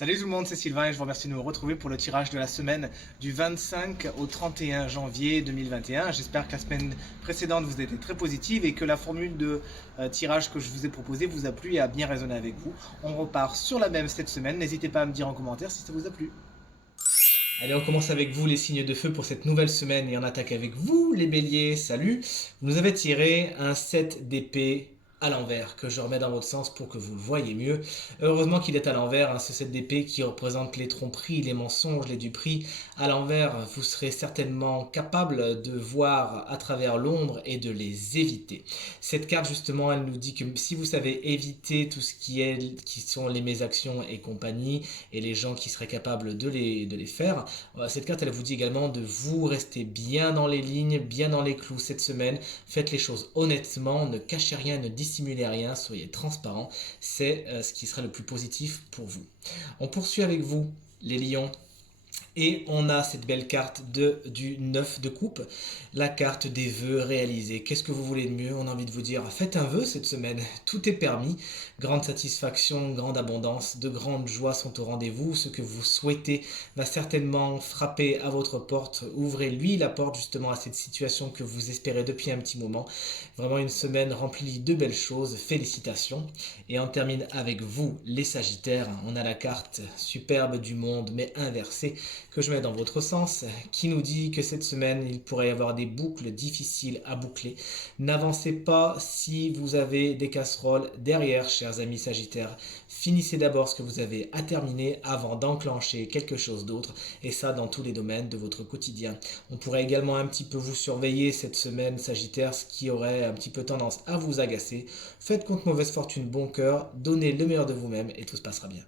Salut tout le monde, c'est Sylvain et je vous remercie de nous retrouver pour le tirage de la semaine du 25 au 31 janvier 2021. J'espère que la semaine précédente vous a été très positive et que la formule de tirage que je vous ai proposée vous a plu et a bien résonné avec vous. On repart sur la même cette semaine. N'hésitez pas à me dire en commentaire si ça vous a plu. Allez, on commence avec vous les signes de feu pour cette nouvelle semaine et on attaque avec vous les béliers. Salut. Vous nous avez tiré un 7 d'épée à l'envers que je remets dans votre sens pour que vous le voyez mieux. Heureusement qu'il est à l'envers, hein, ce 7 d'épée qui représente les tromperies, les mensonges, les duperies. À l'envers, vous serez certainement capable de voir à travers l'ombre et de les éviter. Cette carte justement, elle nous dit que si vous savez éviter tout ce qui sont les mésactions et compagnie et les gens qui seraient capables de les faire, cette carte, elle vous dit également de vous rester bien dans les lignes, bien dans les clous cette semaine. Faites les choses honnêtement, ne cachez rien, ne dissimulez rien, soyez transparent. C'est ce qui sera le plus positif pour vous. On poursuit avec vous, les lions. Et on a cette belle carte du 9 de coupe, la carte des vœux réalisés. Qu'est-ce que vous voulez de mieux? On a envie de vous dire, faites un vœu cette semaine, tout est permis. Grande satisfaction, grande abondance, de grandes joies sont au rendez-vous. Ce que vous souhaitez va certainement frapper à votre porte. Ouvrez-lui la porte justement à cette situation que vous espérez depuis un petit moment. Vraiment une semaine remplie de belles choses, félicitations. Et on termine avec vous, les Sagittaires. On a la carte superbe du monde, mais inversée, que je mets dans votre sens, qui nous dit que cette semaine, il pourrait y avoir des boucles difficiles à boucler. N'avancez pas si vous avez des casseroles derrière, chers amis Sagittaires. Finissez d'abord ce que vous avez à terminer avant d'enclencher quelque chose d'autre, et ça dans tous les domaines de votre quotidien. On pourrait également un petit peu vous surveiller cette semaine, Sagittaire, ce qui aurait un petit peu tendance à vous agacer. Faites contre mauvaise fortune bon cœur, donnez le meilleur de vous-même et tout se passera bien.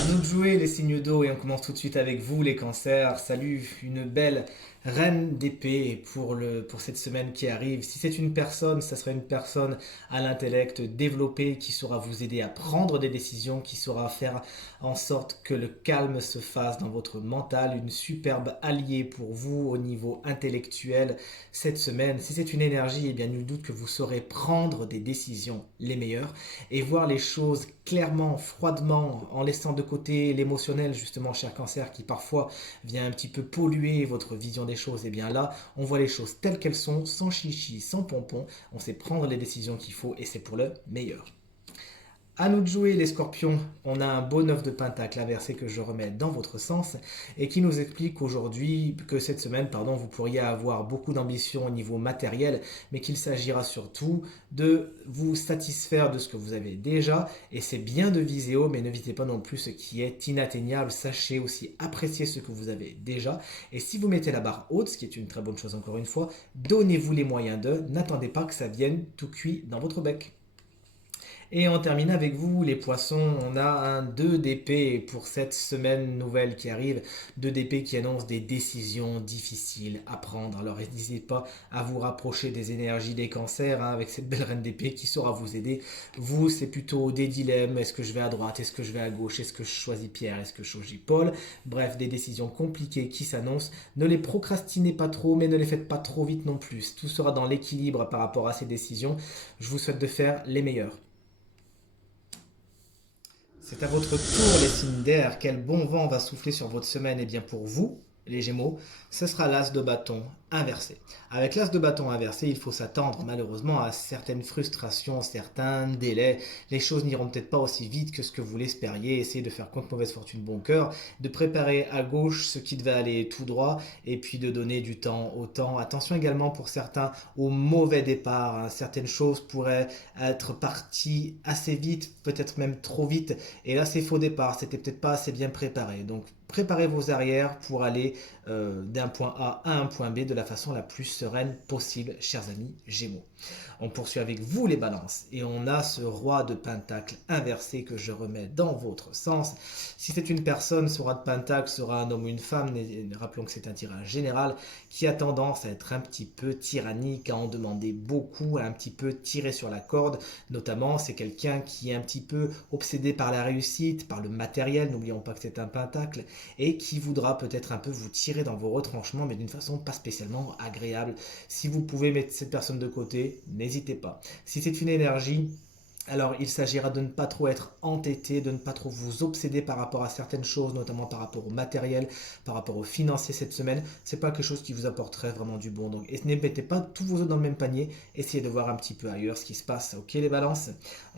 À nous de jouer les signes d'eau et on commence tout de suite avec vous les cancers. Salut, une belle reine d'épée pour cette semaine qui arrive. Si c'est une personne, ça serait une personne à l'intellect développé qui saura vous aider à prendre des décisions, qui saura faire en sorte que le calme se fasse dans votre mental. Une superbe alliée pour vous au niveau intellectuel cette semaine. Si c'est une énergie, eh bien nul doute que vous saurez prendre des décisions les meilleures et voir les choses clairement, froidement, en laissant de côté l'émotionnel, justement, cher cancer, qui parfois vient un petit peu polluer votre vision des choses. Et bien là, on voit les choses telles qu'elles sont, sans chichi, sans pompon. On sait prendre les décisions qu'il faut et c'est pour le meilleur. À nous de jouer les scorpions, on a un beau 9 de pentacle inversé que je remets dans votre sens et qui nous explique aujourd'hui que cette semaine, pardon, vous pourriez avoir beaucoup d'ambition au niveau matériel, mais qu'il s'agira surtout de vous satisfaire de ce que vous avez déjà et c'est bien de viser haut, mais ne visez pas non plus ce qui est inatteignable. Sachez aussi apprécier ce que vous avez déjà et si vous mettez la barre haute, ce qui est une très bonne chose encore une fois, donnez-vous les moyens de, n'attendez pas que ça vienne tout cuit dans votre bec. Et on termine avec vous, les poissons. On a un 2 d'épée pour cette semaine nouvelle qui arrive. 2 d'épée qui annonce des décisions difficiles à prendre. Alors n'hésitez pas à vous rapprocher des énergies des cancers, hein, avec cette belle reine d'épée qui saura vous aider. Vous, c'est plutôt des dilemmes. Est-ce que je vais à droite? Est-ce que je vais à gauche? Est-ce que je choisis Pierre? Est-ce que je choisis Paul? Bref, des décisions compliquées qui s'annoncent. Ne les procrastinez pas trop, mais ne les faites pas trop vite non plus. Tout sera dans l'équilibre par rapport à ces décisions. Je vous souhaite de faire les meilleures. C'est à votre tour les signes d'air. Quel bon vent va souffler sur votre semaine? Et bien pour vous, les Gémeaux, ce sera l'as de bâton inversé. Avec l'as de bâton inversé, il faut s'attendre malheureusement à certaines frustrations, certains délais. Les choses n'iront peut-être pas aussi vite que ce que vous l'espériez. Essayez de faire contre mauvaise fortune bon cœur, de préparer à gauche ce qui devait aller tout droit et puis de donner du temps au temps. Attention également pour certains au mauvais départ, hein. Certaines choses pourraient être parties assez vite, peut-être même trop vite. Et là, c'est faux départ, c'était peut-être pas assez bien préparé. Donc préparez vos arrières pour aller d'un point A à un point B de la façon la plus sereine possible, chers amis Gémeaux. On poursuit avec vous les balances et on a ce roi de pentacle inversé que je remets dans votre sens. Si c'est une personne, ce roi de pentacle sera un homme ou une femme, rappelons que c'est un tirage général, qui a tendance à être un petit peu tyrannique, à en demander beaucoup, à un petit peu tirer sur la corde. Notamment, c'est quelqu'un qui est un petit peu obsédé par la réussite, par le matériel, n'oublions pas que c'est un pentacle, et qui voudra peut-être un peu vous tirer dans vos retranchements, mais d'une façon pas spécialement agréable. Si vous pouvez mettre cette personne de côté, n'hésitez pas. Si c'est une énergie Alors, il s'agira de ne pas trop être entêté, de ne pas trop vous obséder par rapport à certaines choses, notamment par rapport au matériel, par rapport au financier cette semaine. C'est pas quelque chose qui vous apporterait vraiment du bon. Donc, ne mettez pas tous vos œufs dans le même panier. Essayez de voir un petit peu ailleurs ce qui se passe. Ok, les balances.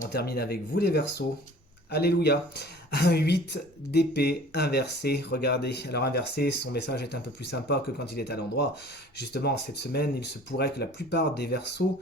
On termine avec vous, les Verseaux. Alléluia. Un 8 d'épée inversé. Regardez, alors inversé, son message est un peu plus sympa que quand il est à l'endroit. Justement, cette semaine, il se pourrait que la plupart des Verseaux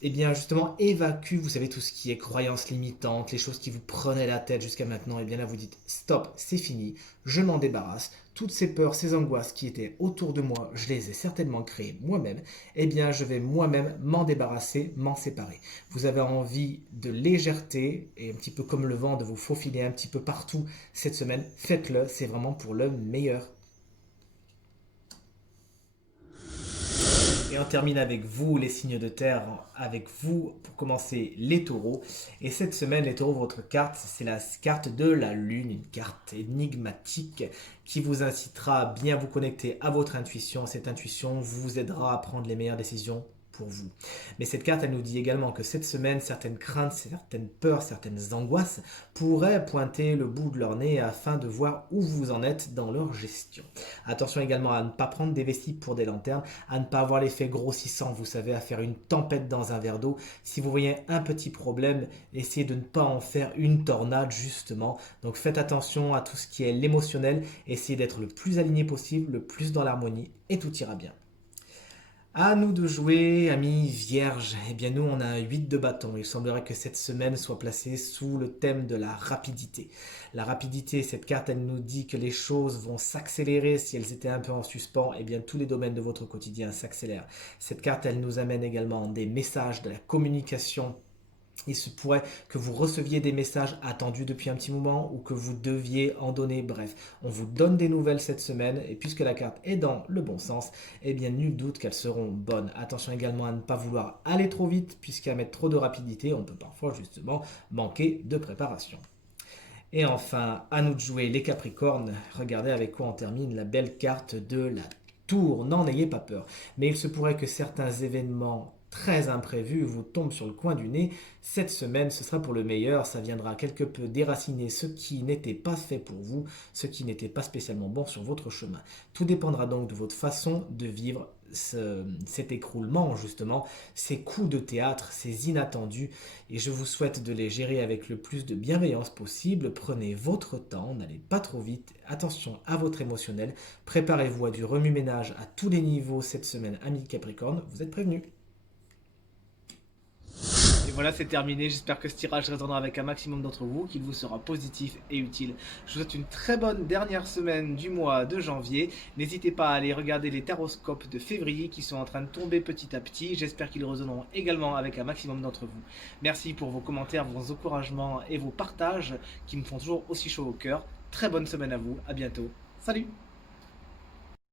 eh bien justement évacue, vous savez, tout ce qui est croyances limitantes, les choses qui vous prenaient la tête jusqu'à maintenant, et bien là vous dites stop, c'est fini, je m'en débarrasse, toutes ces peurs, ces angoisses qui étaient autour de moi, je les ai certainement créées moi-même, eh bien je vais moi-même m'en débarrasser, m'en séparer. Vous avez envie de légèreté, et un petit peu comme le vent, de vous faufiler un petit peu partout cette semaine, faites-le, c'est vraiment pour le meilleur. Et on termine avec vous, les signes de terre, avec vous pour commencer les taureaux. Et cette semaine, les taureaux, votre carte, c'est la carte de la lune, une carte énigmatique qui vous incitera à bien vous connecter à votre intuition. Cette intuition vous aidera à prendre les meilleures décisions pour vous. Mais cette carte, elle nous dit également que cette semaine, certaines craintes, certaines peurs, certaines angoisses pourraient pointer le bout de leur nez afin de voir où vous en êtes dans leur gestion. Attention également à ne pas prendre des vestiges pour des lanternes, à ne pas avoir l'effet grossissant, vous savez, à faire une tempête dans un verre d'eau. Si vous voyez un petit problème, essayez de ne pas en faire une tornade justement. Donc faites attention à tout ce qui est l'émotionnel, essayez d'être le plus aligné possible, le plus dans l'harmonie et tout ira bien. À nous de jouer, amis vierges. Eh bien, nous, on a un 8 de bâton. Il semblerait que cette semaine soit placée sous le thème de la rapidité. La rapidité, cette carte, elle nous dit que les choses vont s'accélérer. Si elles étaient un peu en suspens, eh bien, tous les domaines de votre quotidien s'accélèrent. Cette carte, elle nous amène également des messages, de la communication. Il se pourrait que vous receviez des messages attendus depuis un petit moment ou que vous deviez en donner. Bref, on vous donne des nouvelles cette semaine et puisque la carte est dans le bon sens, eh bien nul doute qu'elles seront bonnes. Attention également à ne pas vouloir aller trop vite puisqu'à mettre trop de rapidité, on peut parfois justement manquer de préparation. Et enfin, à nous de jouer les Capricornes. Regardez avec quoi on termine la belle carte de la tour. N'en ayez pas peur. Mais il se pourrait que certains événements très imprévus vous tombent sur le coin du nez. Cette semaine, ce sera pour le meilleur. Ça viendra quelque peu déraciner ce qui n'était pas fait pour vous, ce qui n'était pas spécialement bon sur votre chemin. Tout dépendra donc de votre façon de vivre cet écroulement, justement, ces coups de théâtre, ces inattendus, et je vous souhaite de les gérer avec le plus de bienveillance possible. Prenez votre temps, n'allez pas trop vite, attention à votre émotionnel, préparez-vous à du remue-ménage à tous les niveaux cette semaine, amis Capricorne, vous êtes prévenus. Et voilà, c'est terminé. J'espère que ce tirage résonnera avec un maximum d'entre vous, qu'il vous sera positif et utile. Je vous souhaite une très bonne dernière semaine du mois de janvier. N'hésitez pas à aller regarder les taroscopes de février qui sont en train de tomber petit à petit. J'espère qu'ils résonneront également avec un maximum d'entre vous. Merci pour vos commentaires, vos encouragements et vos partages qui me font toujours aussi chaud au cœur. Très bonne semaine à vous. À bientôt. Salut!